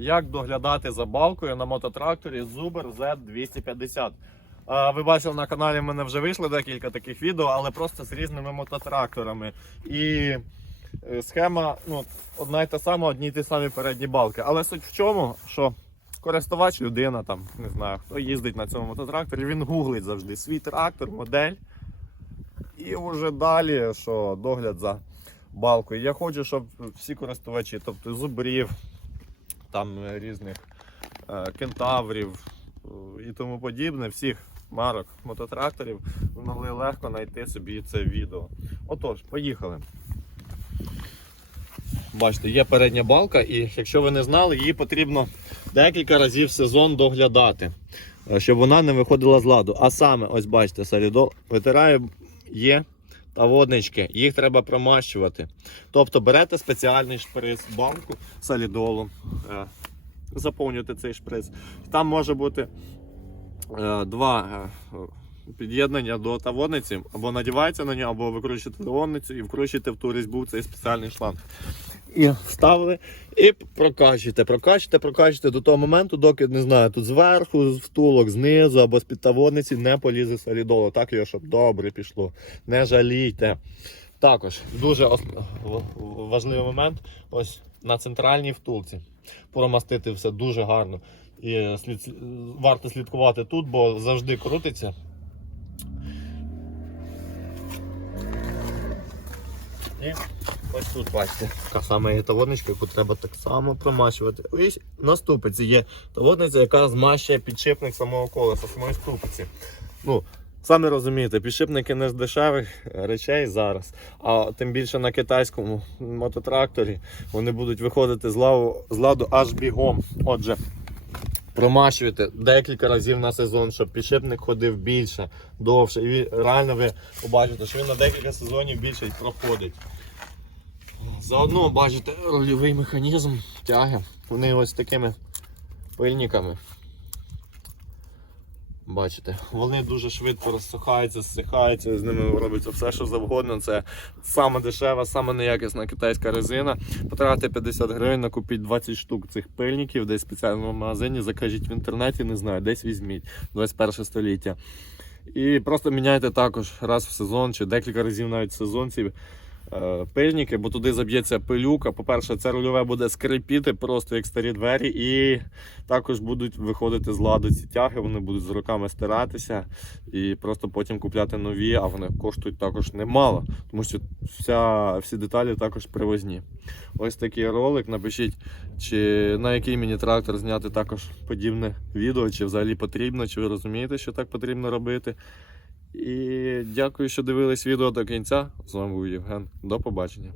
Як доглядати за балкою на мототракторі Zuber Z250. Ви бачили на каналі, в мене вже вийшло декілька таких відео, але просто з різними мототракторами. І е, схема ну, одна й та сама, одні й ті самі передні балки. Але суть в чому, що користувач, людина, там, не знаю, хто їздить на цьому мототракторі, він гуглить завжди свій трактор, модель. І вже далі, що догляд за балкою. Я хочу, щоб всі користувачі, тобто зубрів, там е, різних е, кентаврів е, і тому подібне, всіх марок мототракторів, ви могли легко знайти собі це відео. Отож, поїхали. Бачите, є передня балка, і якщо ви не знали, її потрібно декілька разів в сезон доглядати, щоб вона не виходила з ладу. А саме, ось бачите, солідол витирає є та воднички, їх треба промащувати. Тобто берете спеціальний шприц, банку солідолу, е, заповнюєте цей шприц. Там може бути е, два е, під'єднання до таводниці, або надівається на нього, або викручуєте таводницю і вкручуєте в ту різьбу цей спеціальний шланг. І вставили, і прокачуєте, прокачуєте, прокачуєте до того моменту, доки не знаю, тут зверху, втулок, знизу або з під таводниці не полізе солідолу. Так його, щоб добре пішло. Не жалійте. Також дуже ос- важливий момент ось на центральній втулці. Промастити все дуже гарно. І слід, варто слідкувати тут, бо завжди крутиться. І ось тут бачите, така сама є таводничка, яку треба так само промащувати. Ось на ступиці є таводниця, яка змащує підшипник самого колеса, самої ступиці. Ну, самі розумієте, підшипники не з дешевих речей зараз, а тим більше на китайському мототракторі вони будуть виходити з ладу, з ладу аж бігом. Отже, промащуєте декілька разів на сезон, щоб підшипник ходив більше, довше. І реально ви побачите, що він на декілька сезонів більше проходить. Заодно бачите рольовий механізм тяги. Вони ось такими пильниками. Бачите, вони дуже швидко розсухаються, зсихаються, з ними робиться все, що завгодно. Це саме дешева, саме неякісна китайська резина. Потратите 50 гривень, накупіть 20 штук цих пильників, десь в спеціальному магазині, закажіть в інтернеті, не знаю, десь візьміть 21 століття. І просто міняйте також раз в сезон чи декілька разів навіть в сезон ці пильники, бо туди заб'ється пилюка. По-перше, це рульове буде скрипіти просто як старі двері, і також будуть виходити з ладу ці тяги, вони будуть з роками стиратися і просто потім купляти нові, а вони коштують також немало, тому що вся, всі деталі також привозні. Ось такий ролик. Напишіть, чи на який мені трактор зняти також подібне відео, чи взагалі потрібно, чи ви розумієте, що так потрібно робити. І дякую, що дивились відео до кінця. З вами був Євген. До побачення.